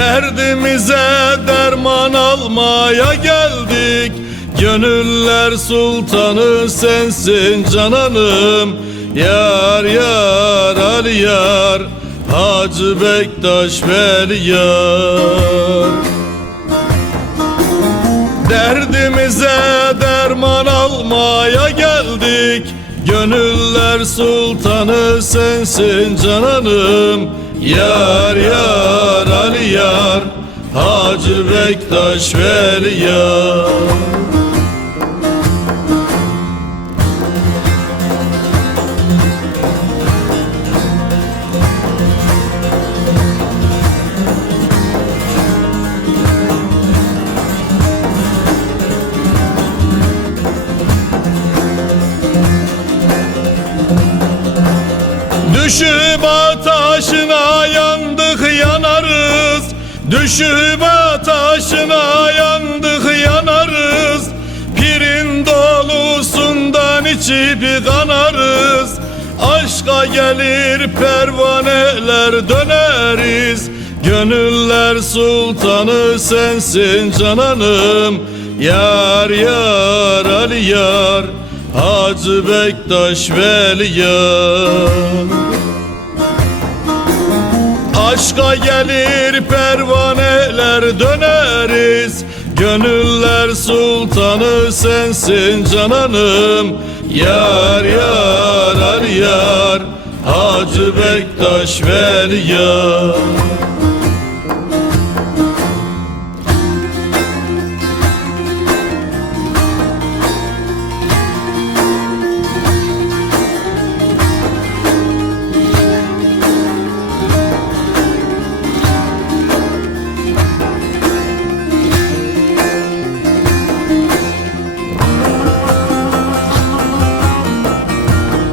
Derdimize derman almaya geldik. Gönüller sultanı sensin cananım. Yar yar Ali yar Hacı Bektaş Veli yar. Derdimize derman almaya geldik. Gönüller sultanı sensin cananım. Yar yar Ali yar Hacı Bektaş Veli yar. Düşüp ataşına yandık yanarız Düşüp ataşına yandık yanarız. Pirin dolusundan içip kanarız. Aşka gelir pervaneler döneriz. Gönüller sultanı sensin cananım. Yar yar Ali yar Hacı Bektaş Veli yar Aşka gelir pervaneler döneriz. Gönüller sultanı sensin cananım. Yar yar Ali yar. Hacı Bektaş Veli yar